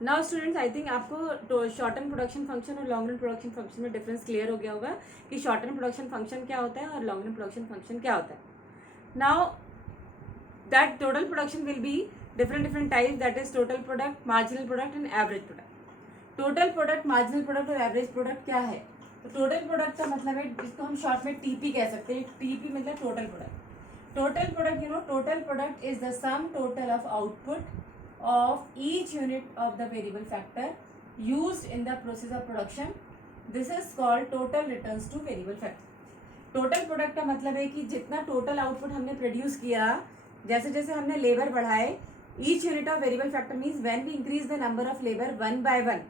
Now students, I think आपको short term production function और long run production function में difference clear हो गया होगा कि शॉर्ट टर्म प्रोडक्शन फंक्शन क्या होता है और लॉन्ग रन प्रोडक्शन फंक्शन क्या होता है. Now that total production will B different types, that is total product, marginal product and average product. Total product, marginal product और एवरेज प्रोडक्ट क्या है? तो टोटल प्रोडक्ट का मतलब है जिसको हम शॉर्ट में टीपी कह सकते हैं. टीपी मतलब total product. Total product, total product is the sum total of output of each unit of the variable factor used in the process of production. This is called total returns to variable factor. Total product का मतलब है कि जितना total output हमने produce किया, जैसे जैसे हमने लेबर बढ़ाए, each unit of variable factor means when we increase the number of labour one by one.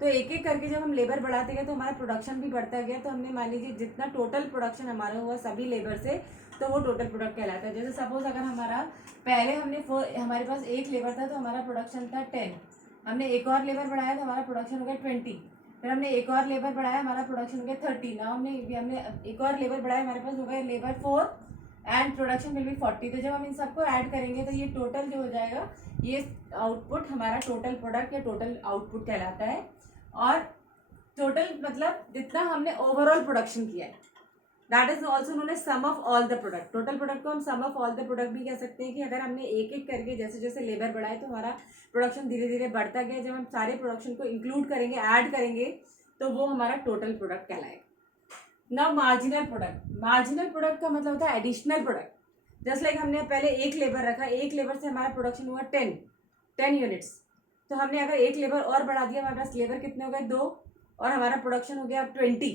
तो एक एक करके जब हम लेबर बढ़ाते गए तो हमारा प्रोडक्शन भी बढ़ता गया. तो हमने मान लीजिए जितना टोटल प्रोडक्शन हमारा हुआ सभी लेबर से, तो वो टोटल प्रोडक्ट कहलाता है. जैसे सपोज अगर पहले हमारे पास एक लेबर था तो हमारा प्रोडक्शन था 10. हमने एक और लेबर बढ़ाया तो हमारा प्रोडक्शन हो गया 20. फिर हमने एक और लेबर बढ़ाया, हमारा प्रोडक्शन हो गया 30. ना हमने एक और लेबर बढ़ाया, हमारे पास हो गया labour 4 and production will B 40. तो जब हम इन सबको ऐड करेंगे तो ये टोटल जो हो जाएगा, ये आउटपुट हमारा टोटल प्रोडक्ट या टोटल आउटपुट कहलाता है. और टोटल मतलब जितना हमने ओवरऑल प्रोडक्शन किया है, that is also known as sum of all the product. Total product को हम sum of all the product भी कह सकते हैं कि अगर हमने एक एक करके जैसे जैसे लेबर बढ़ाए तो हमारा प्रोडक्शन धीरे धीरे बढ़ता गया. जब हम सारे प्रोडक्शन को इंक्लूड करेंगे, ऐड करेंगे, तो वो हमारा टोटल प्रोडक्ट कहलाएगा. Now marginal product. Marginal product का मतलब होता है एडिशनल प्रोडक्ट. जस्ट लाइक हमने पहले एक लेबर रखा, एक लेबर से हमारा प्रोडक्शन हुआ 10 यूनिट्स. तो हमने अगर एक लेबर और बढ़ा दिया, हमारे पास लेबर कितने हो गए 2, और हमारा प्रोडक्शन हो गया अब 20.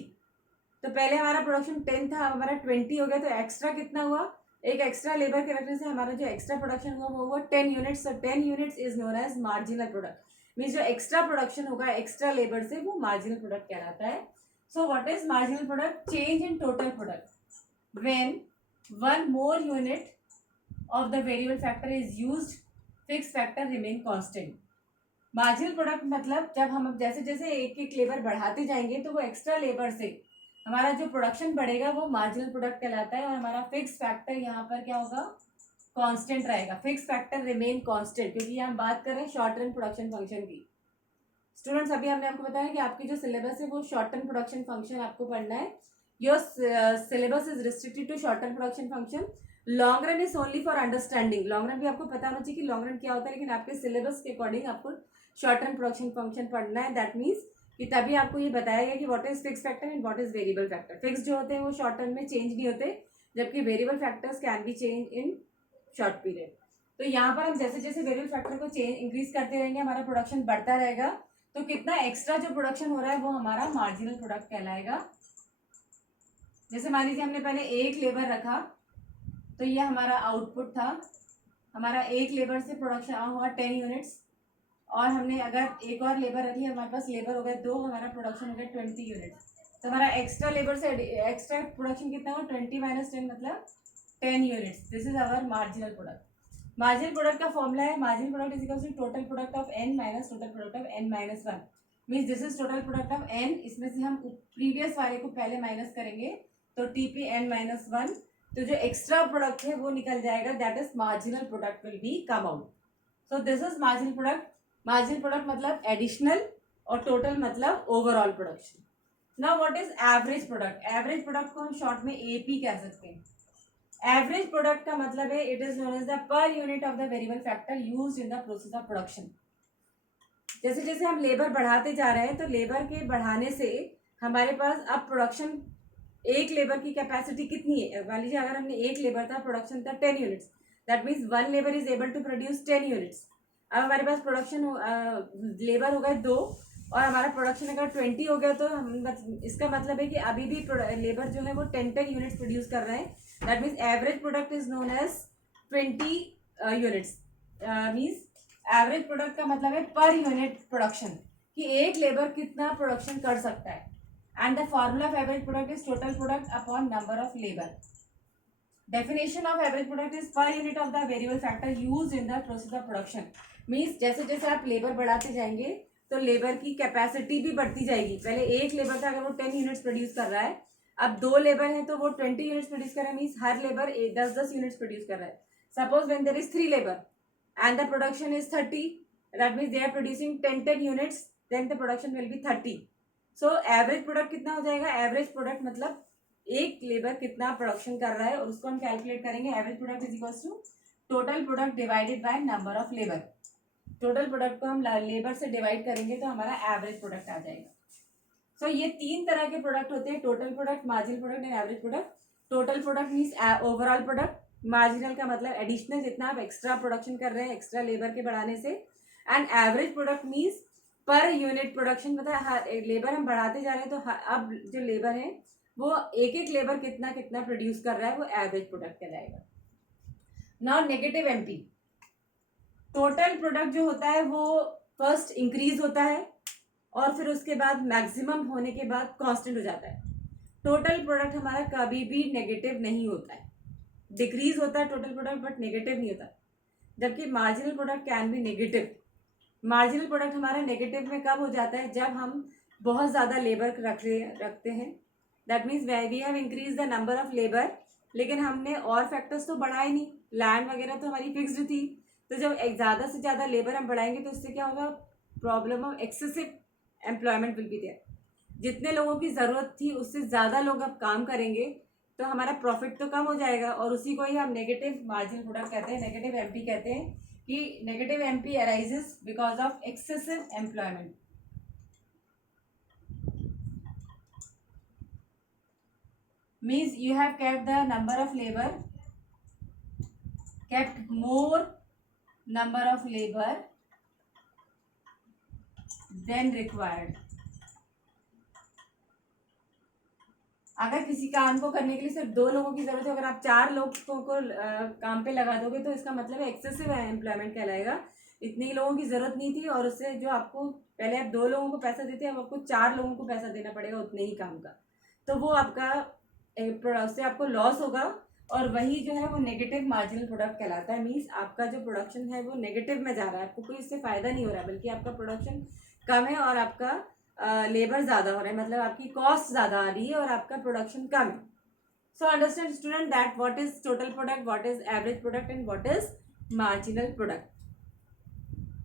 तो पहले हमारा प्रोडक्शन 10 था, अब हमारा 20 हो गया. तो एक्स्ट्रा कितना हुआ? एक एक्स्ट्रा लेबर के रखने से हमारा जो एक्स्ट्रा प्रोडक्शन हुआ वो हुआ 10 यूनिट्स. तो 10 units is known as marginal product. Means जो एक्स्ट्रा प्रोडक्शन होगा एक्स्ट्रा लेबर से, वो मार्जिनल प्रोडक्ट कहलाता है. So what is marginal product? Change in total product when one more unit of the variable factor is used, fixed factor remain constant. Marginal product मतलब जब हम जैसे जैसे एक एक लेबर बढ़ाते जाएंगे तो वो एक्स्ट्रा लेबर से हमारा जो प्रोडक्शन बढ़ेगा वो मार्जिनल प्रोडक्ट कहलाता है. और हमारा फिक्स फैक्टर यहाँ पर क्या होगा? कांस्टेंट रहेगा. फिक्स फैक्टर रिमेन कांस्टेंट, क्योंकि यहाँ बात कर रहे हैं शॉर्ट रन प्रोडक्शन फंक्शन की. स्टूडेंट्स, अभी हमने आपको बताया कि आपकी जो सिलेबस है वो शॉर्ट टर्म प्रोडक्शन फंक्शन आपको पढ़ना है. Your syllabus is restricted to short term production function. Long run is only for understanding. Long run भी आपको पता होना चाहिए कि लॉन्ग रन क्या होता है, लेकिन आपके सिलेबस के अकॉर्डिंग आपको शॉर्ट टर्म प्रोडक्शन फंक्शन पढ़ना है. दैट मीन्स कि तभी आपको ये बताया गया कि what is fix factor and what is variable factor. Fix जो होते हैं वो शॉर्ट टर्म में चेंज नहीं होते, जबकि variable factors can be change in short period. तो यहाँ पर हम जैसे जैसे वेरिएबल फैक्टर को चेंज इंक्रीज करते रहेंगे, हमारा प्रोडक्शन बढ़ता रहेगा. तो कितना एक्स्ट्रा जो प्रोडक्शन हो रहा है वो हमारा मार्जिनल प्रोडक्ट कहलाएगा. जैसे मान लीजिए हमने पहले एक लेबर रखा, तो ये हमारा आउटपुट था. हमारा एक लेबर से प्रोडक्शन हुआ 10 यूनिट्स, और हमने अगर एक और लेबर रखी, हमारे पास लेबर हो गए 2, हमारा प्रोडक्शन हो गया 20 यूनिट्स. तो हमारा एक्स्ट्रा लेबर से एक्स्ट्रा प्रोडक्शन कितना हुआ? 20 - 10 मतलब 10 units. This is our marginal product. Marginal product का फॉर्मूला है marginal product is equal to total product of n minus total product of n minus 1. Means this is total product of n. इसमें से हम previous वाले को पहले minus करेंगे तो टीपी n माइनस 1. तो जो एक्स्ट्रा प्रोडक्ट है वो निकल जाएगा. That is marginal product will be come out. So this is marginal product. Marginal product मतलब एडिशनल और टोटल मतलब overall production. Now what is average product? Average product को हम शॉर्ट में एपी कह सकते हैं. एवरेज प्रोडक्ट का मतलब है it is known as the per unit of the variable factor used in the process of production. जैसे जैसे हम लेबर बढ़ाते जा रहे हैं तो लेबर के बढ़ाने से हमारे पास अब प्रोडक्शन, एक लेबर की कैपेसिटी कितनी है? मान लीजिए अगर हमने एक लेबर था, प्रोडक्शन था 10 units. That means one labour is able to produce 10 units. अब हमारे पास प्रोडक्शन लेबर हो गए 2, और हमारा प्रोडक्शन अगर 20 हो गया, तो हम इसका मतलब है कि अभी भी लेबर जो है वो 10 यूनिट्स प्रोड्यूस कर रहे हैं. That means average product is known as 20 units. Means average product का मतलब है पर यूनिट प्रोडक्शन, कि एक लेबर कितना प्रोडक्शन कर सकता है. And the formula of average product is total product upon number of labour. Definition of average product is पर unit of the variable factor used in the process of production. Means जैसे जैसे आप labour बढ़ाते जाएंगे तो labour की capacity भी बढ़ती जाएगी. पहले एक लेबर था, अगर वो 10 यूनिट्स प्रोड्यूस कर रहा है, अब 2 लेबर है तो वो 20 यूनिट्स प्रोड्यूस कर रहा है. मीन्स हर लेबर 10 यूनिट्स प्रोड्यूस कर रहा है. Suppose when there is 3 labour and the production is 30, that means they are producing 10 units, then the production will be 30. So average product कितना हो जाएगा? एवरेज प्रोडक्ट मतलब एक लेबर कितना प्रोडक्शन कर रहा है और उसको हम कैलकुलेट करेंगे. Average product is equals to total product divided by number of labour. Total product को हम लेबर से डिवाइड करेंगे तो हमारा एवरेज प्रोडक्ट आ जाएगा. सो ये तीन तरह के प्रोडक्ट होते हैं, total product, marginal product and average product. Total product means overall product. Marginal का मतलब एडिशनल, जितना आप एक्स्ट्रा प्रोडक्शन कर रहे हैं एक्स्ट्रा लेबर के बढ़ाने से. And average product means per unit production, मतलब हर लेबर हम बढ़ाते जा रहे हैं तो अब जो लेबर है वो एक एक लेबर कितना कितना प्रोड्यूस कर रहा है, वो एवरेज प्रोडक्ट कहलाएगा. Now negative MP. Total product जो होता है वो फर्स्ट इंक्रीज होता है और फिर उसके बाद मैक्सिमम होने के बाद कांस्टेंट हो जाता है. टोटल प्रोडक्ट हमारा कभी भी नेगेटिव नहीं होता है. डिक्रीज होता है टोटल प्रोडक्ट बट नेगेटिव नहीं होता. जबकि marginal product can be negative. Marginal product हमारा नेगेटिव में कब हो जाता है? जब हम बहुत ज़्यादा लेबर रखते हैं. That means we have increase the number of labour, लेकिन हमने और फैक्टर्स तो बढ़ाए नहीं. लैंड वगैरह तो हमारी फिक्स्ड थी. तो जब ज़्यादा से ज़्यादा लेबर हम बढ़ाएंगे तो उससे क्या होगा? Problem of excessive employment will be there. जितने लोगों की ज़रूरत थी उससे ज़्यादा लोग अब काम करेंगे तो हमारा प्रॉफिट तो कम हो जाएगा. और उसी को ही हम नेगेटिव मार्जिनल प्रोडक्ट कहते हैं, नेगेटिव एमपी कहते हैं कि negative MP arises because of excessive employment. Means you have kept the number of labour, kept more number of labor than required. अगर किसी काम को करने के लिए सिर्फ 2 लोगों की जरूरत है, अगर आप 4 लोगों को काम पे लगा दोगे तो इसका मतलब एक्सेसिव एम्प्लॉयमेंट कहलाएगा. इतने लोगों की जरूरत नहीं थी और उससे जो आपको पहले आप 2 लोगों को पैसा देते हैं अब आपको 4 लोगों को पैसा देना पड़ेगा उतने ही काम का. तो वो आपका उससे आपको लॉस होगा और वही जो है वो नेगेटिव मार्जिनल प्रोडक्ट कहलाता है. मीन्स आपका जो प्रोडक्शन है वो नेगेटिव में जा रहा है, आपको कोई इससे फ़ायदा नहीं हो रहा है, बल्कि आपका प्रोडक्शन कम है और आपका लेबर ज़्यादा हो रहा है, मतलब आपकी कॉस्ट ज़्यादा आ रही है और आपका प्रोडक्शन कम है. So understand student that what is total product, what is average product and what is marginal product.